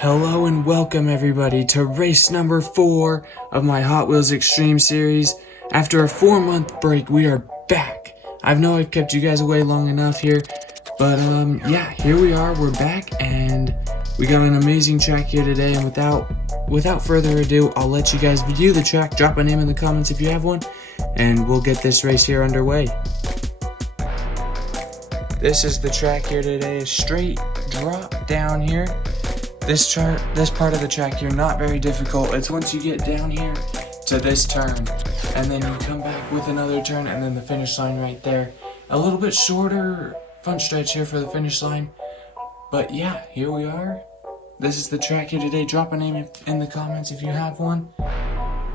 Hello and welcome everybody to race number 4 of my Hot Wheels Extreme series. After a 4-month break, we are back. I know I've kept you guys away long enough here, but yeah, here we are, we're back, and we got an amazing track here today, and without further ado, I'll let you guys view the track, drop a name in the comments if you have one, and we'll get this race here underway. This is the track here today, a straight drop down here. This part of the track here, not very difficult. It's once you get down here to this turn, and then you come back with another turn, and then the finish line right there. A little bit shorter front stretch here for the finish line, but yeah, here we are. This is the track here today. Drop a name in the comments if you have one.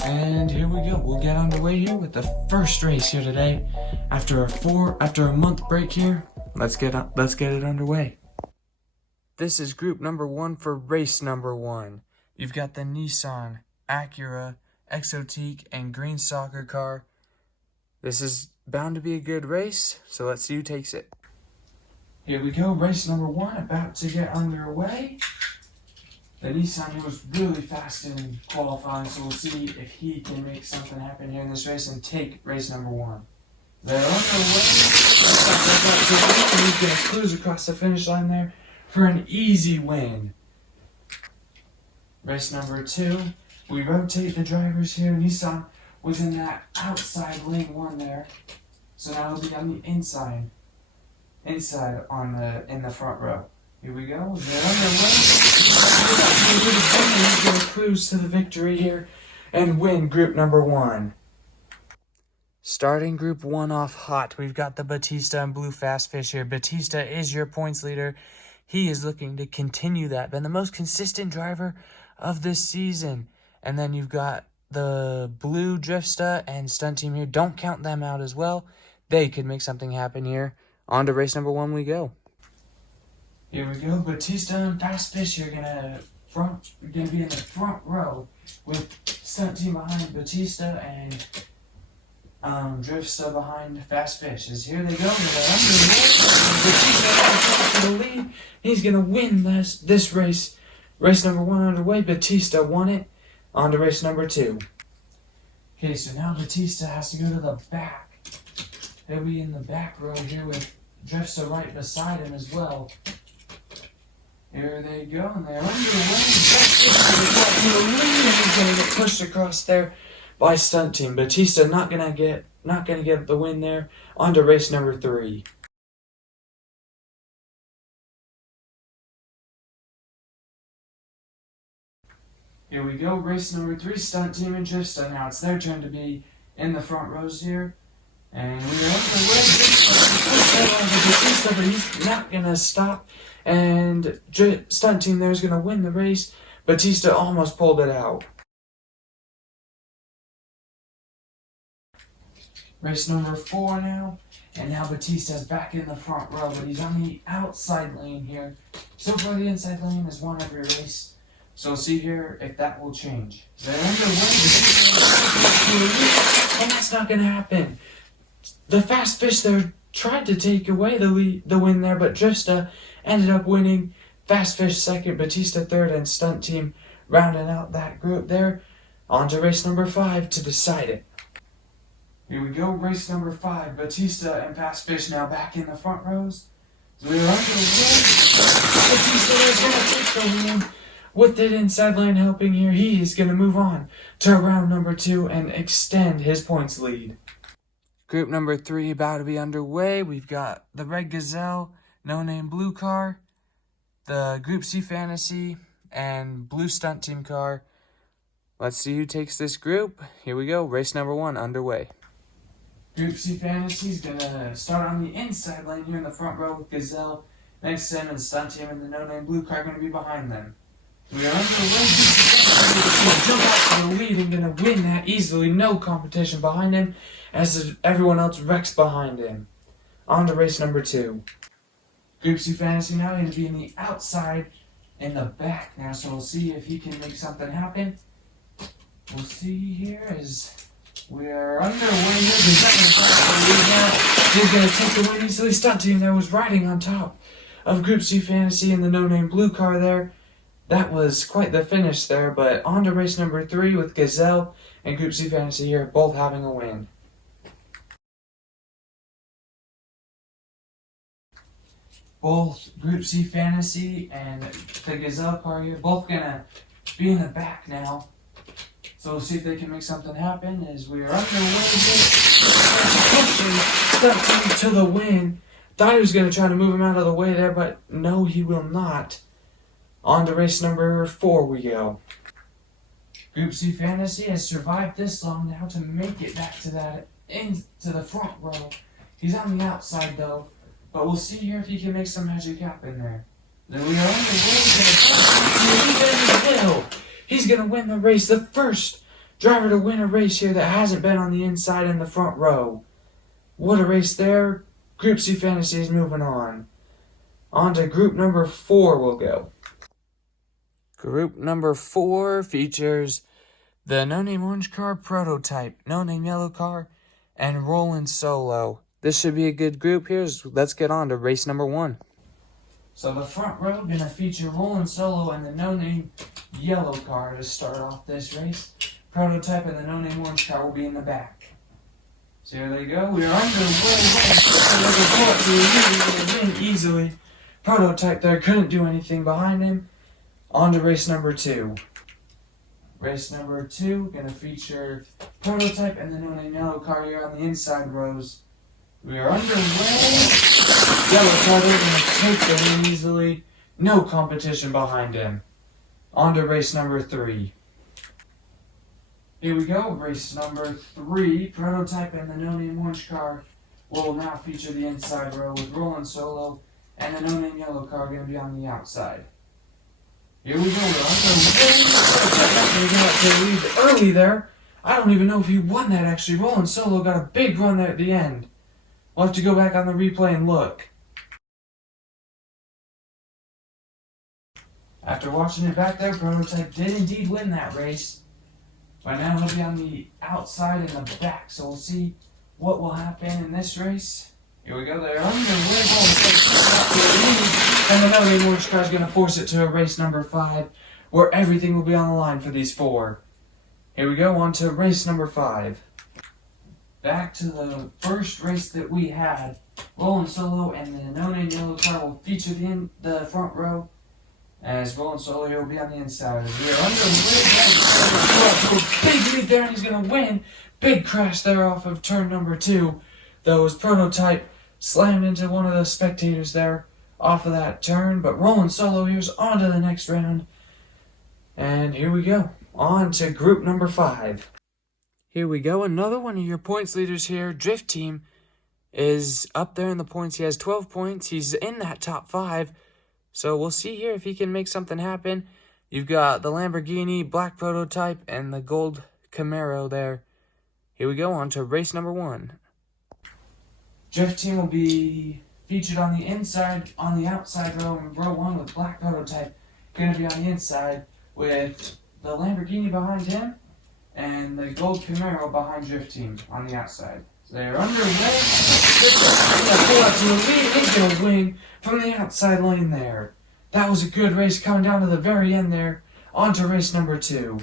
And here we go. We'll get underway here with the first race here today. After a month break here, let's get it underway. This is group number 1 for race number 1. You've got the Nissan, Acura, Exotique, and green soccer car. This is bound to be a good race, so let's see who takes it. Here we go, race number 1 about to get underway. The Nissan here was really fast in qualifying, so we'll see if he can make something happen here in this race and take race number 1. They're underway. He's going to cruise across the finish line there for an easy win. Race number 2, we rotate the drivers here. Nissan was in that outside lane 1 there, so now he'll be on the inside in the front row. Here we go. They're underway. He's going to cruise to the victory here and win group number 1. Starting group 1 off hot, we've got the Batista and Blue Fast Fish here. Batista is your points leader. He is looking to continue that. Been the most consistent driver of this season. And then you've got the Blue Driftsta and Stunt Team here. Don't count them out as well. They could make something happen here. On to race number 1 we go. Here we go. Batista and Fast Fish are gonna be in the front row with Stunt Team behind Batista and Driftsta behind Fast Fish. Here they go. Batista to the lead. He's gonna win this race. Race number 1 underway. Batista won it. On to race number 2. Okay, so now Batista has to go to the back. He'll be in the back row here with Driftsta right beside him as well. Here they go, and they're underway. He's gonna get pushed across there by Stunt Team. Batista not gonna get the win there. On to race number 3. Here we go, race number 3, Stunt Team and Driftsta. Now it's their turn to be in the front rows here. And we are underway. Batista, but he's not gonna stop. And Stunt Team there is gonna win the race. Batista almost pulled it out. Race number 4 now, and now Batista's back in the front row, but he's on the outside lane here. So far the inside lane has won every race, so we'll see here if that will change. They're underway, and that's not going to happen. The Fast Fish there tried to take away the win there, but Driftsta ended up winning. Fast Fish second, Batista third, and Stunt Team rounding out that group there. On to race number 5 to decide it. Here we go, race number 5. Batista and Fast Fish now back in the front rows. So we're underway. Batista is going to take the win. With that inside lane helping here, he is going to move on to round number 2 and extend his points lead. Group number 3 about to be underway. We've got the Red Gazelle, No Name Blue car, the Group C Fantasy, and Blue Stunt Team car. Let's see who takes this group. Here we go, race number 1 underway. Group C Fantasy is going to start on the inside lane here in the front row with Gazelle. Next to him and Stunt Team and the No Name Blue car going to be behind them. We are underway. Jump out to the lead and going to win that easily. No competition behind him as everyone else wrecks behind him. On to race number 2. Group C Fantasy now going to be in the outside in the back now, so we'll see if he can make something happen. We'll see here as we are underway here. He's going to take the win easily. Stunt Team there was riding on top of Group C Fantasy and the No Name Blue car there. That was quite the finish there, but on to race number 3 with Gazelle and Group C Fantasy here, both having a win. Both Group C Fantasy and the Gazelle car here, both gonna be in the back now. So we'll see if they can make something happen as we are underway pushing to the win. Thought he was gonna try to move him out of the way there, but no, he will not. On to race number 4 we go. Group C Fantasy has survived this long now to make it back to the front row. He's on the outside though, but we'll see here if he can make some magic happen there. Then we are on the way. He's gonna win the race. The first driver to win a race here that hasn't been on the inside in the front row. What a race there. Group C Fantasy is moving on. On to group number 4 we'll go. Group number 4 features the No Name Orange Car Prototype, No Name Yellow Car, and Rollin' Solo. This should be a good group here. Let's get on to race number 1. So the front row gonna feature Rollin' Solo and the No Name Yellow Car to start off this race. Prototype and the No Name Orange Car will be in the back. So here they go. We are underway. Win easily. Prototype there couldn't do anything behind him. On to race number 2. Race number 2 gonna feature Prototype and the No Name Yellow Car here on the inside rows. We are underway. Yellow Car there gonna take the win easily. No competition behind him. On to race number 3. Here we go. Race number 3. Prototype and the No Name Orange Car will now feature the inside row with Rollin' Solo and the No Name Yellow Car gonna be on the outside. Here we go. We're got to lead early there. I don't even know if he won that actually. Rollin' Solo got a big run there at the end. We'll have to go back on the replay and look. After watching it back there, Prototype did indeed win that race. But now he'll be on the outside and the back, so we'll see what will happen in this race. Here we go. They're underway. And the No Name Orange Car is going to force it to a race number 5, where everything will be on the line for these 4. Here we go, on to race number 5. Back to the first race that we had. Rollin' Solo and the No Name Yellow Car will feature the front row, as Rollin' Solo here will be on the inside. We are underway. Big lead there, and he's going to win. Big crash there off of turn number 2. Though his Prototype slammed into one of the spectators there off of that turn. But Rollin' Solo here's on to the next round. And here we go. On to group number 5. Here we go. Another one of your points leaders here. Drift Team is up there in the points. He has 12 points. He's in that top 5. So we'll see here if he can make something happen. You've got the Lamborghini, black Prototype, and the gold Camaro there. Here we go. On to race number 1. Drift Team will be featured on the outside row in row 1 with black Prototype. Going to be on the inside with the Lamborghini behind him and the gold Camaro behind Drift Team on the outside. So they're underway. He's going to win from the outside lane there. That was a good race coming down to the very end there. On to race number 2.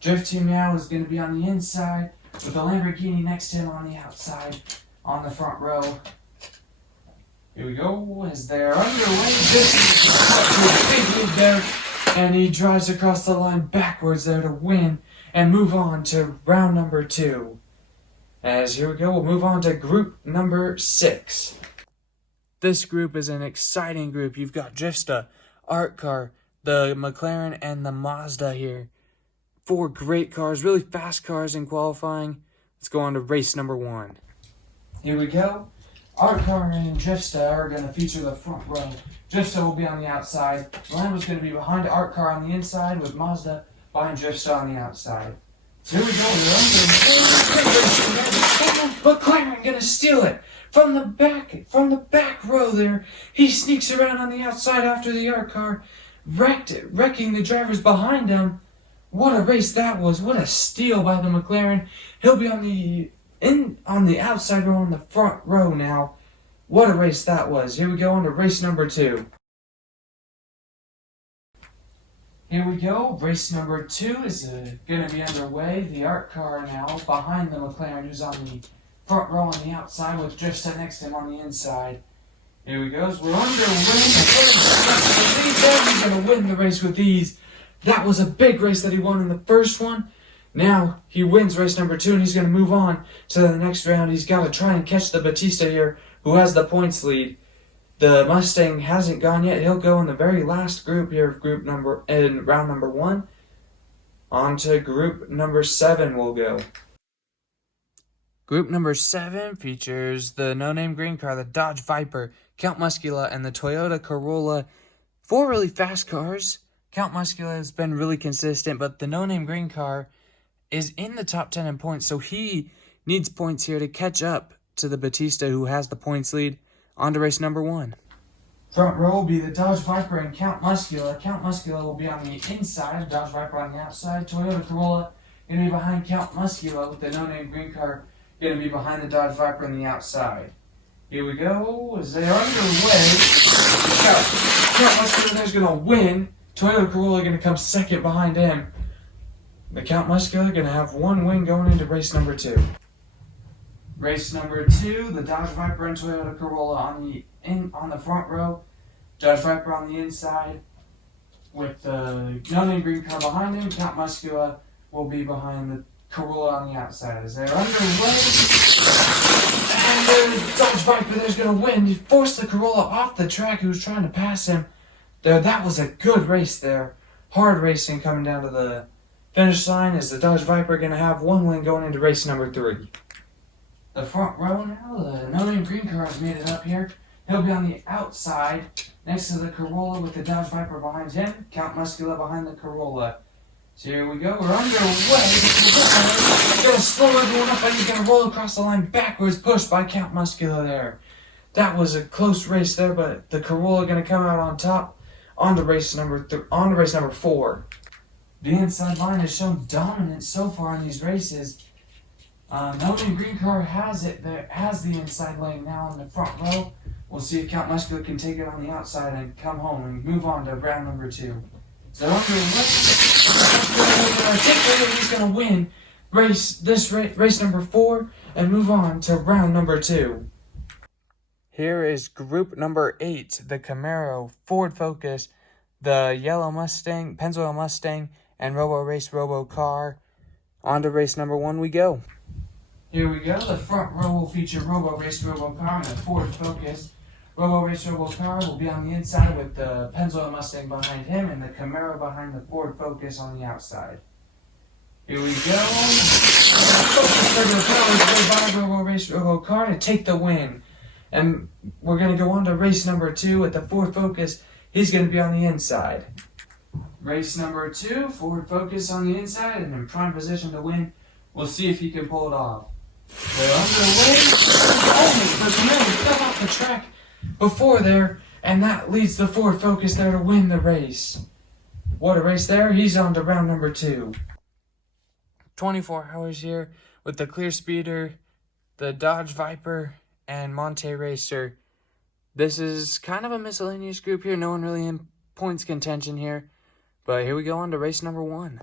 Drift Team now is going to be on the inside with the Lamborghini next to him on the outside. On the front row. Here we go, as they're underway. Just to a big lead there, and he drives across the line backwards there to win and move on to round number 2. As here we go, we'll move on to group number 6. This group is an exciting group. You've got Drifsta, Art Car, the McLaren, and the Mazda here. 4 great cars, really fast cars in qualifying. Let's go on to race number 1. Here we go. Art Car and Drifsta are going to feature the front row. Drifsta will be on the outside. Lambo's going to be behind Art Car on the inside with Mazda behind Drifsta on the outside. So here we go. McLaren going to steal it from the back row there. He sneaks around on the outside after the Art Car, wrecking the drivers behind him. What a race that was. What a steal by the McLaren. He'll be on the outside row on the front row now. What a race that was. Here we go on to race number 2. Here we go. Race number 2 is going to be underway. The art car now behind the McLaren, who's on the front row on the outside with Drifta next to him on the inside. Here we go. We're underway. He's going to win the race with ease. That was a big race that he won in the first one. Now he wins race number 2 and he's going to move on to the next round. He's got to try and catch the Bautista here, who has the points lead. The Mustang hasn't gone yet. He'll go in the very last group here of round number 1. On to group number 7 we'll go. Group number 7 features the no-name green car, the Dodge Viper, Count Muscula, and the Toyota Corolla. 4 really fast cars. Count Muscula has been really consistent, but the no-name green car is in the top 10 in points, so he needs points here to catch up to the Bautista, who has the points lead. On to race number 1. Front row will be the Dodge Viper and Count Muscula. Count Muscula will be on the inside, Dodge Viper on the outside. Toyota Corolla going to be behind Count Muscula, with the no-name green car going to be behind the Dodge Viper on the outside. Here we go. As they're underway, Count Muscula there's going to win. Toyota Corolla going to come second behind him. The Count Muscula going to have 1 win going into race number 2. Race number 2, the Dodge Viper and Toyota Corolla on the front row. Dodge Viper on the inside with the no-name green car behind him. Count Muscula will be behind the Corolla on the outside. As they're underway, and the Dodge Viper there's going to win. He forced the Corolla off the track, who was trying to pass him. That was a good race there. Hard racing coming down to the finish line. Is the Dodge Viper going to have 1 win going into race number 3. The front row now, the no-name green car has made it up here. He'll be on the outside next to the Corolla with the Dodge Viper behind him. Count Muscula behind the Corolla. So here we go. We're underway. He's going to slow everyone up, and he's going to roll across the line backwards, pushed by Count Muscula there. That was a close race there, but the Corolla going to come out on top. On to race number 4. The inside line has shown dominance so far in these races. No-name green car has the inside lane now in the front row. We'll see if Count Muscula can take it on the outside and come home and move on to round number 2. So he's going to win race number 4 and move on to round number 2. Here is group number 8, the Camaro, Ford Focus, the yellow Mustang, Pennzoil Mustang, and Robo Race Robo Car. On to race number 1 we go. Here we go. The front row will feature Robo Race Robo Car and the Ford Focus. Robo Race Robo Car will be on the inside with the Pennzoil Mustang behind him and the Camaro behind the Ford Focus on the outside. Here we go. Robo Race Robo Car to take the win. And we're going to go on to race number 2 with the Ford Focus. He's going to be on the inside. Race number 2, Ford Focus on the inside and in prime position to win. We'll see if he can pull it off. They're underway. The Camaro fell off the track before there, and that leads the Ford Focus there to win the race. What a race there. He's on to round number 2. 24 hours here with the Clear Speeder, the Dodge Viper, and Monte Racer. This is kind of a miscellaneous group here. No one really in points contention here. But here we go on to race number 1.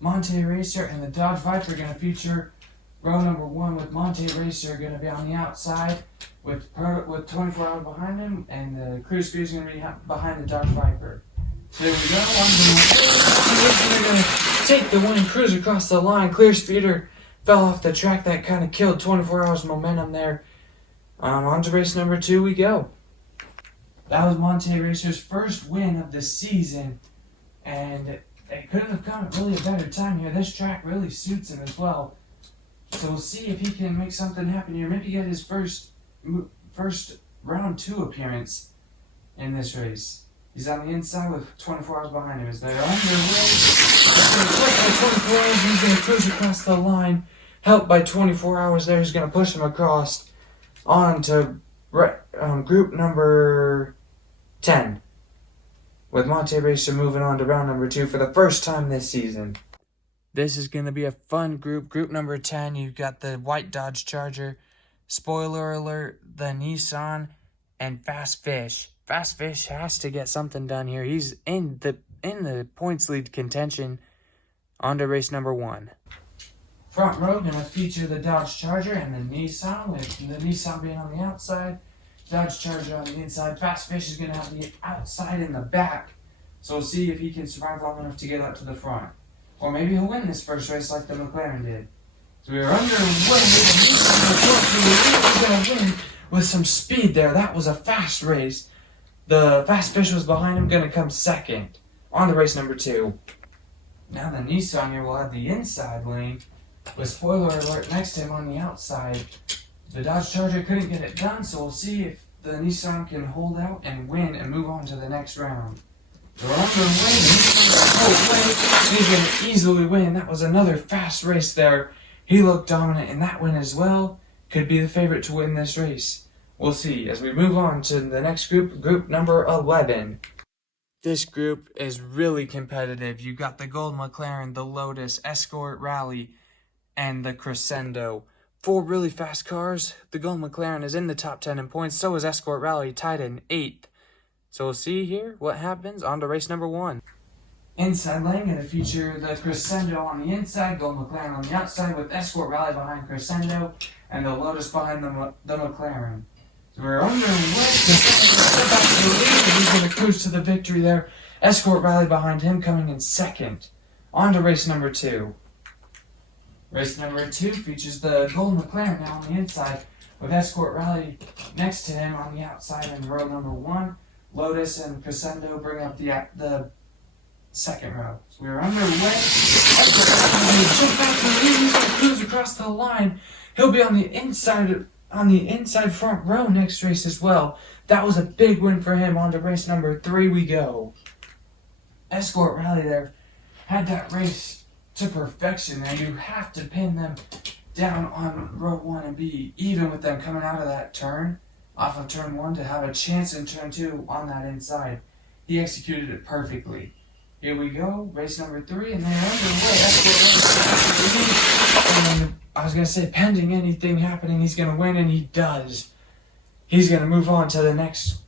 Monte Racer and the Dodge Viper are going to feature row number 1 with Monte Racer going to be on the outside with 24 hours behind him, and the Clear Speeder is going to be behind the Dodge Viper. So there we go. They're going to take the win, cruise across the line. Clear Speeder fell off the track. That kind of killed 24 hours momentum there. On to race number 2 we go. That was Monte Racer's first win of the season, and it couldn't have come at really a better time here. This track really suits him as well. So we'll see if he can make something happen here. Maybe get his first round 2 appearance in this race. He's on the inside with 24 hours behind him. As they're underway, 24 hours, he's going to cruise across the line. Helped by 24 hours there, he's going to push him across on to group number 10. With Monte Racer moving on to round number 2 for the first time this season. This is going to be a fun group. Group number 10, you've got the white Dodge Charger, spoiler alert, the Nissan, and Fast Fish. Fast Fish has to get something done here. He's in the in the points lead contention. On to race number 1. Front row going to feature the Dodge Charger and the Nissan, with the Nissan being on the outside, Dodge Charger on the inside. Fast Fish is going to have the outside in the back, so we'll see if he can survive long enough to get up to the front. Or maybe he'll win this first race like the McLaren did. So we're underway. The Nissan is going to win with some speed there. That was a fast race. The Fast Fish was behind him, going to come second. On to race number 2. Now the Nissan here will have the inside lane, with spoiler alert next to him on the outside. The Dodge Charger couldn't get it done, so we'll see if the Nissan can hold out and win and move on to the next round. They're underway. He's going to easily win. That was another fast race there. He looked dominant in that win as well. Could be the favorite to win this race. We'll see as we move on to the next group number 11. This group is really competitive. You got the Gold McLaren, the Lotus, Escort Rally, and the Crescendo. 4 really fast cars. The Gold McLaren is in the top 10 in points. So is Escort Rally, tied in 8th. So we'll see here what happens. On to race number 1. Inside lane going to feature the Crescendo on the inside, Gold McLaren on the outside, with Escort Rally behind Crescendo and the Lotus behind the McLaren. So we're underway. He's going to cruise to the victory there. Escort Rally behind him, coming in second. On to race number 2. Race number 2 features the Gold McLaren now on the inside, with Escort Rally next to him on the outside in row number 1. Lotus and Crescendo bring up the second row. So we're underway. Escort Rally jump back to the lead. He's going to cruise across the line. He'll be on the inside front row next race as well. That was a big win for him. On to race number 3 we go. Escort Rally there had that race to perfection there. You have to pin them down on row 1 and be even with them coming out of that turn, off of turn 1, to have a chance in turn 2 on that inside. He executed it perfectly. Here we go, race number 3, and they're underway. And I was going to say, pending anything happening, he's going to win, and he does. He's going to move on to the next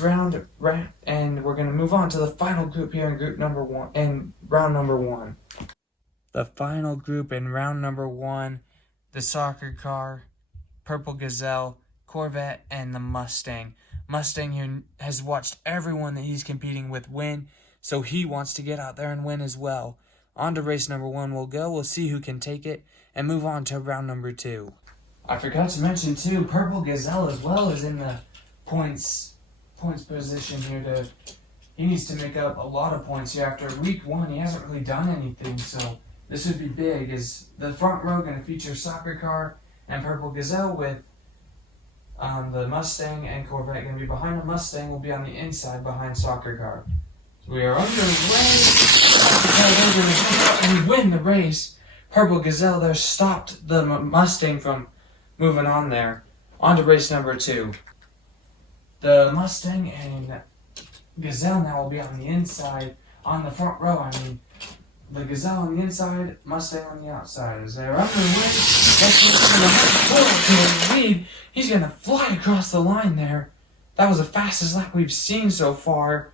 round, and we're going to move on to the final group here in group number 1, in round number 1. The final group in round number 1, the soccer car, Purple Gazelle, Corvette, and the Mustang. Mustang here has watched everyone that he's competing with win, so he wants to get out there and win as well. On to race number 1 we'll go. We'll see who can take it and move on to round number 2. I forgot to mention too, Purple Gazelle as well is in the points position here. He needs to make up a lot of points here. After week 1, he hasn't really done anything, so this would be big. Is the front row going to feature Soccer Car and Purple Gazelle, with the Mustang and Corvette going to be behind the Mustang, will be on the inside behind Soccer Car. So we are underway. And win the race. Purple Gazelle there stopped the Mustang from moving on there. On to race number 2. The Mustang and Gazelle now will be on the inside, on the front row. I mean, the Gazelle on the inside, Mustang on the outside. As they're underway, to the lead. He's going to fly across the line there. That was the fastest lap we've seen so far.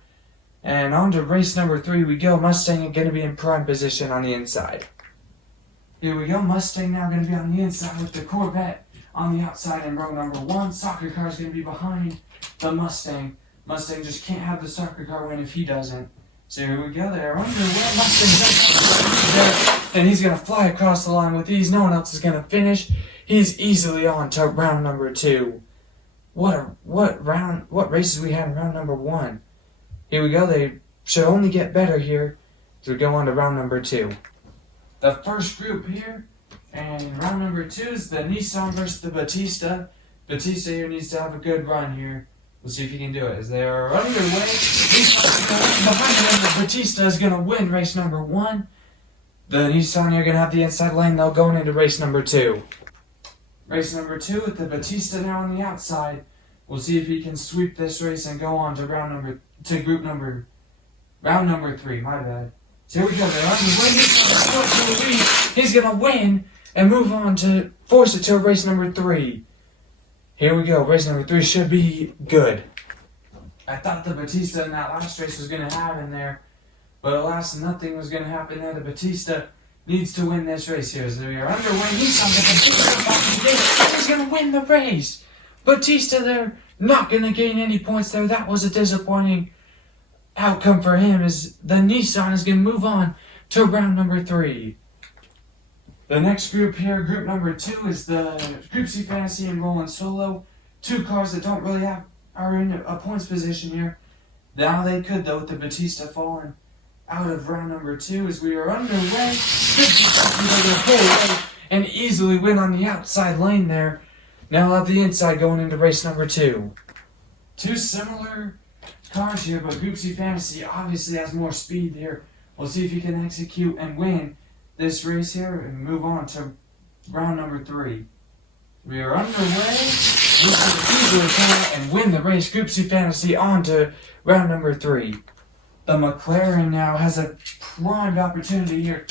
And on to race number 3 we go. Mustang going to be in prime position on the inside. Here we go. Mustang now going to be on the inside with the Corvette on the outside in row number 1. Soccer Car is going to be behind the Mustang. Mustang just can't have the Soccer Car win if he doesn't. So here we go. They're underway. Mustang there, and he's going to fly across the line with ease. No one else is going to finish. He's easily on to round number 2. What races we had in round number 1? Here we go. They should only get better here as we go on to round number 2. The first group here, and round number 2 is the Nissan versus the Batista. Batista here needs to have a good run here. We'll see if he can do it. As they are underway, Nissan behind them. The Batista is going to win race number 1. The Nissan are going to have the inside lane. They'll go into race number 2. Race number 2 with the Batista now on the outside. We'll see if he can sweep this race and go on to round number 3. My bad. So here we go. They're underway. He's going to win and move on to force it to race number 3. Here we go. Race number 3 should be good. I thought the Batista in that last race was going to have in there But alas, nothing was going to happen there. The Batista needs to win this race here. So we are underway. He's going to win the race. Batista there, not going to gain any points there. That was a disappointing outcome for him, as the Nissan is going to move on to round number 3. The next group here, group number 2, is the Group C Fantasy and Roland Solo. 2 cars that don't really are in a points position here. Now they could, though, with the Batista falling out of round number 2, as we are underway. And easily win on the outside lane there. Now at the inside going into race number 2. 2 similar cars here, but Group C Fantasy obviously has more speed here. We'll see if he can execute and win this race here and move on to round number 3. We are underway. We can easily come and win the race. Group C Fantasy on to round number 3. The McLaren now has a primed opportunity here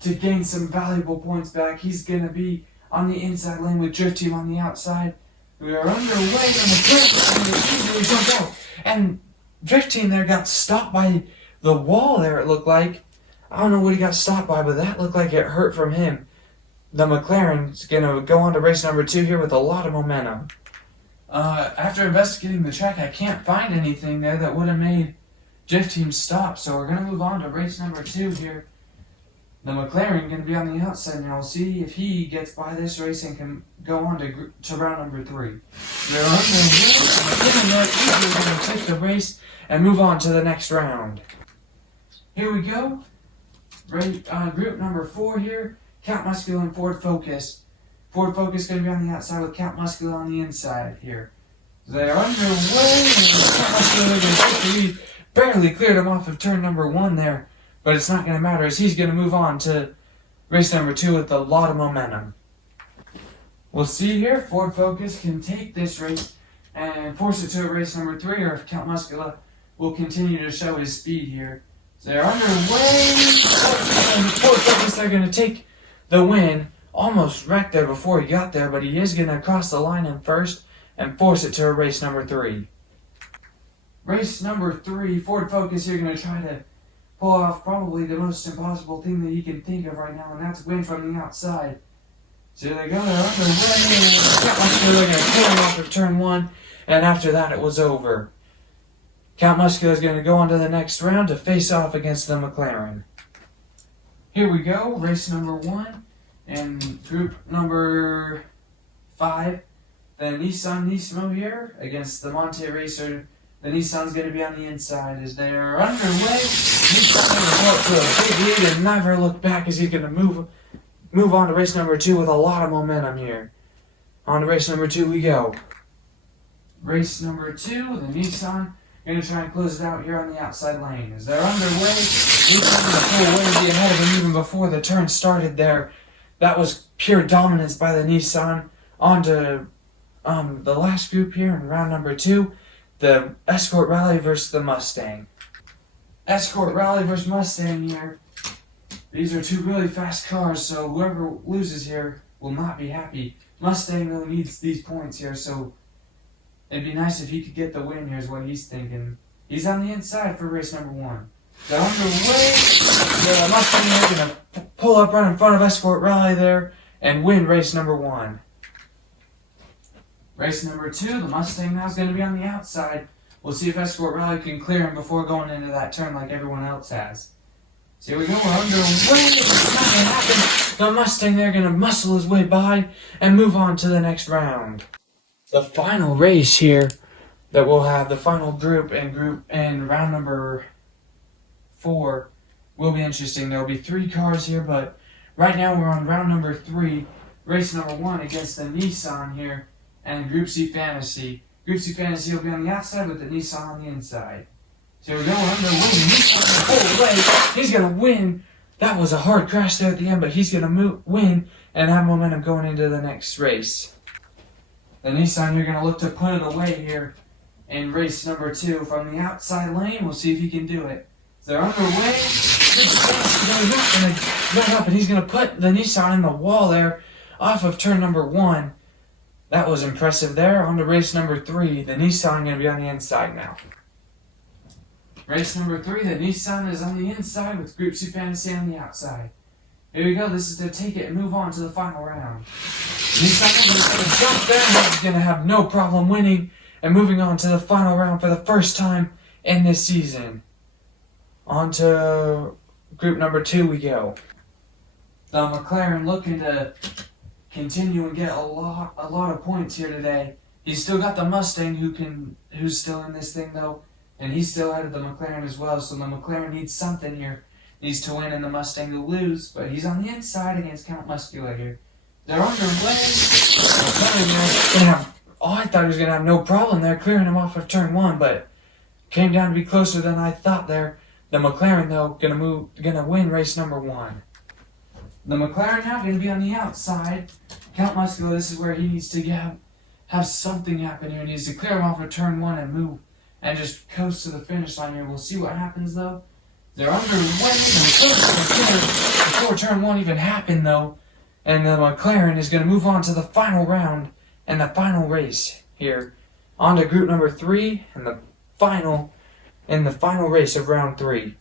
to gain some valuable points back. He's going to be on the inside lane with Drift Team on the outside. We are underway, and the McLaren easily jump out. And Drift Team there got stopped by the wall there, it looked like. I don't know what he got stopped by, but that looked like it hurt from him. The McLaren's going to go on to race number 2 here with a lot of momentum. After investigating the track, I can't find anything there that would have made Drift Team stop, so we're going to move on to race number 2 here. The McLaren going to be on the outside now. We'll see if he gets by this race and can go on to round number 3. They're on the easily going to take the race and move on to the next round. Here we go. Group number 4 here. Count Muscular and Ford Focus. Ford Focus going to be on the outside with Count Muscular on the inside here. They're underway, and Count Muscular going to take the lead. Barely cleared him off of turn number 1 there, but it's not going to matter, as he's going to move on to race number 2 with a lot of momentum. We'll see here, Ford Focus can take this race and force it to race number 3, or if Count Muscular will continue to show his speed here. So they're underway, and Ford Focus, they're going to take the win. Almost wrecked there before he got there, but he is going to cross the line in first and force it to race number 3. Race number 3, Ford Focus here going to try to pull off probably the most impossible thing that he can think of right now, and that's win from the outside. So there they go, they're underway, and they're going to pull him off of turn 1, and after that it was over. Count Muscular is going to go on to the next round to face off against the McLaren. Here we go, race number 1, and group number 5, the Nissan Nismo here against the Monte Racer. The Nissan's going to be on the inside as they are underway. Nissan's going to go up to a big lead and never look back, as he's going to move on to race number 2 with a lot of momentum here. On to race number 2 we go. Race number 2, the Nissan going to try and close it out here on the outside lane. As they're underway, Nissan going to pull way ahead of him even before the turn started there. That was pure dominance by the Nissan. On to the last group here in round number 2. The Escort Rally versus the Mustang. Escort Rally versus Mustang here. These are 2 really fast cars, so whoever loses here will not be happy. Mustang really needs these points here, so it'd be nice if he could get the win here, is what he's thinking. He's on the inside for race number 1. They're underway. The Mustang is going to pull up right in front of Escort Rally there and win race number 1. Race number 2, the Mustang now is going to be on the outside. We'll see if Escort Rally can clear him before going into that turn like everyone else has. So here we go, we're underway. It's not going to happen. The Mustang there going to muscle his way by and move on to the next round. The final race here that we'll have, the final group and round number 4 will be interesting. There will be 3 cars here, but right now we're on round number 3, race number 1 against the Nissan here. And Group C Fantasy. Group C Fantasy will be on the outside with the Nissan on the inside. So here we go, underway. Nissan the whole way. He's going to win. That was a hard crash there at the end, but he's going to win and have momentum going into the next race. The Nissan, you're going to look to put it away here in race number 2 from the outside lane. We'll see if he can do it. They're underway. He's going to get up, and he's going to put the Nissan in the wall there off of turn number 1. That was impressive there. On to race number 3. The Nissan going to be on the inside now. Race number 3, the Nissan is on the inside with Group C Fantasy on the outside. Here we go. This is to take it and move on to the final round. Nissan is going to jump there. He's going to have no problem winning and moving on to the final round for the first time in this season. On to group number 2 we go. The McLaren looking to continue and get a lot of points here today. He's still got the Mustang who's still in this thing though, and he's still out of the McLaren as well. So the McLaren needs something here. Needs to win and the Mustang to lose, but he's on the inside against Count Muscular here. They're underway. I thought he was gonna have no problem there clearing him off of turn 1, but came down to be closer than I thought there. The McLaren though gonna win race number 1. The McLaren now gonna be on the outside. Count Muscular, this is where he needs to have something happen here. He needs to clear him off of turn 1 and move and just coast to the finish line here. We'll see what happens though. They're underway before turn 1 even happened though. And the McLaren is going to move on to the final round and the final race here. On to group number 3 and the final race of round 3.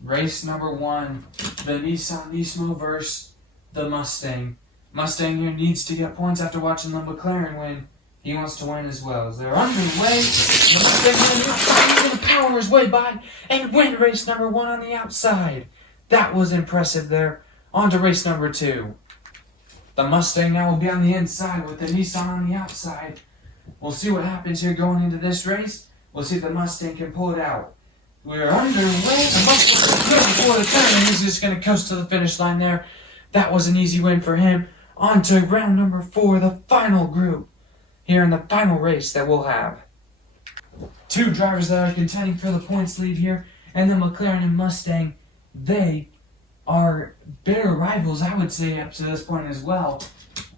Race number 1, the Nissan Nismo versus the Mustang. Mustang here needs to get points after watching the McLaren win. He wants to win as well. As they're underway, the Mustang going to power his way by and win race number 1 on the outside. That was impressive there. On to race number 2. The Mustang now will be on the inside with the Nissan on the outside. We'll see what happens here going into this race. We'll see if the Mustang can pull it out. We're underway. The Mustang is good before the turn, and he's just going to coast to the finish line there. That was an easy win for him. On to round number 4, the final group. Here in the final race that we'll have. 2 drivers that are contending for the points lead here, and the McLaren and Mustang, they are bitter rivals, I would say, up to this point as well.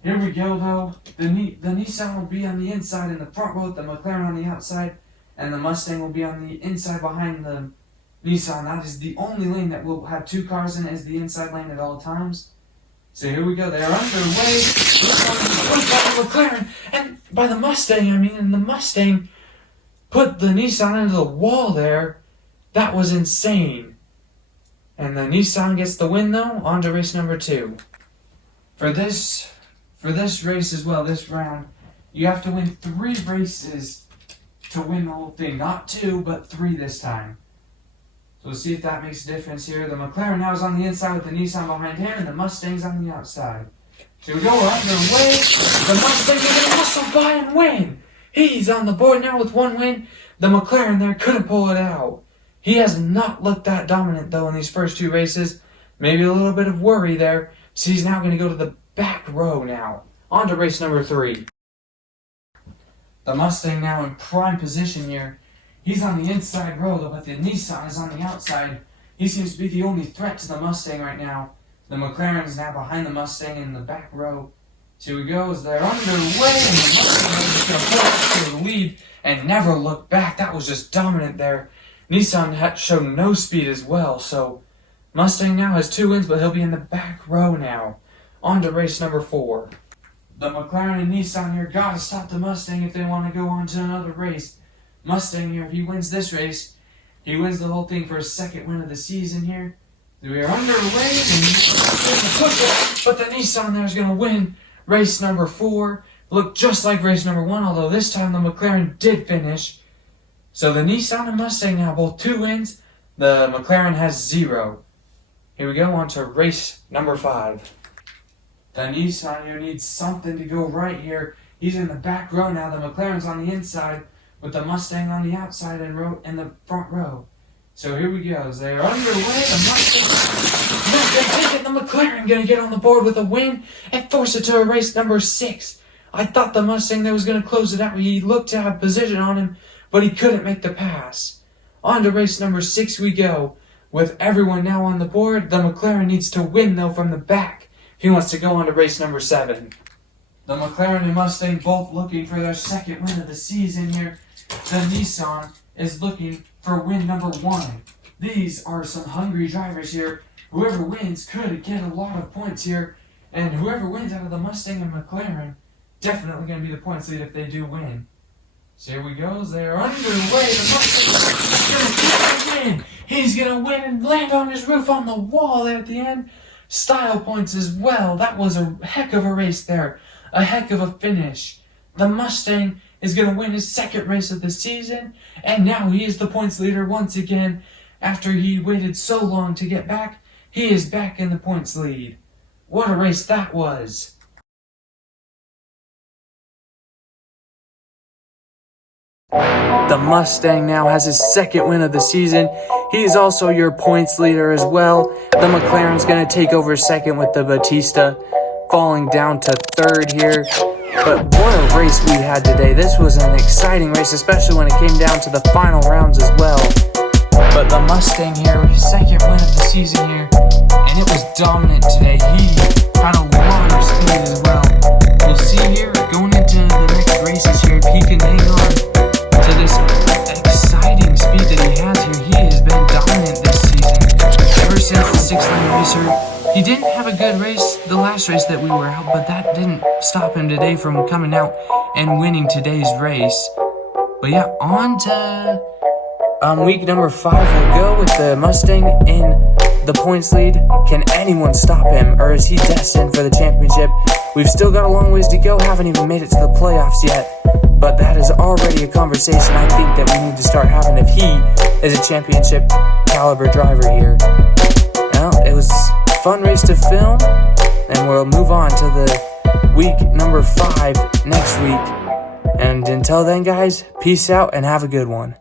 Here we go, though. The Nissan will be on the inside in the front row, the McLaren on the outside, and the Mustang will be on the inside behind the Nissan. That is the only lane that will have 2 cars in it, is the inside lane at all times. So here we go. They are underway. By the McLaren and by the Mustang. And the Mustang put the Nissan into the wall there. That was insane. And the Nissan gets the win though. On to race number 2. For this race as well, this round, you have to win 3 races to win the whole thing. Not 2, but 3 this time. So we'll see if that makes a difference here. The McLaren now is on the inside with the Nissan behind him, and the Mustang's on the outside. So we go, we're underway. The Mustang's going to muscle by and win. He's on the board now with 1 win. The McLaren there couldn't pull it out. He has not looked that dominant, though, in these first 2 races. Maybe a little bit of worry there. So he's now going to go to the back row now. On to race number 3. The Mustang now in prime position here. He's on the inside row, but the Nissan is on the outside. He seems to be the only threat to the Mustang right now. The McLaren is now behind the Mustang in the back row. So he goes, they're underway, and the Mustang is going to pull up to the lead and never look back. That was just dominant there. Nissan had shown no speed as well, so Mustang now has 2 wins, but he'll be in the back row now. On to race number 4. The McLaren and Nissan here got to stop the Mustang if they want to go on to another race. Mustang here, if he wins this race, he wins the whole thing for his 2nd win of the season here. We are underway, but the Nissan there is going to win race number 4. Looked just like race number 1, although this time the McLaren did finish. So the Nissan and Mustang now both 2 wins. The McLaren has 0. Here we go on to race number 5. The Nissan here needs something to go right here. He's in the back row now. The McLaren's on the inside, with the Mustang on the outside and the front row. So here we go. They're underway. The Mustang, the McLaren going to get on the board with a win and force it to a race number 6. I thought the Mustang that was going to close it out. He looked to have position on him, but he couldn't make the pass. On to race number 6 we go. With everyone now on the board, the McLaren needs to win though from the back if he wants to go on to race number 7. The McLaren and Mustang both looking for their 2nd win of the season here. The Nissan is looking for win number 1. These are some hungry drivers here. Whoever wins could get a lot of points here. And whoever wins out of the Mustang and McLaren, definitely going to be the points lead if they do win. So here we go. They're underway. The Mustang's gonna win. He's gonna win and land on his roof on the wall there at the end. Style points as well. That was a heck of a race there. A heck of a finish. The Mustang is gonna win his second race of the season, and now he is the points leader once again. After he waited so long to get back, he is back in the points lead. What a race that was. The Mustang now has his second win of the season. He's also your points leader as well. The McLaren's going to take over second with the Bautista, falling down to third here. But what a race we had today. This was an exciting race, especially when it came down to the final rounds as well. But the Mustang here, his second win of the season here, and it was dominant today. He had a lot of speed as well. We'll see here, going into the next races here, if he can hang on to this exciting speed that he has here. He has been dominant this season. Ever since the 6-lane racer, he didn't have a good race the last race that we were out, but that didn't stop him today from coming out and winning today's race. But yeah, on to week number 5. We'll go with the Mustang in the points lead. Can anyone stop him, or is he destined for the championship? We've still got a long ways to go, haven't even made it to the playoffs yet. But that is already a conversation I think that we need to start having if he is a championship caliber driver here. Well, it was a fun race to film, and we'll move on to the week number 5 next week. And until then, guys, peace out and have a good one.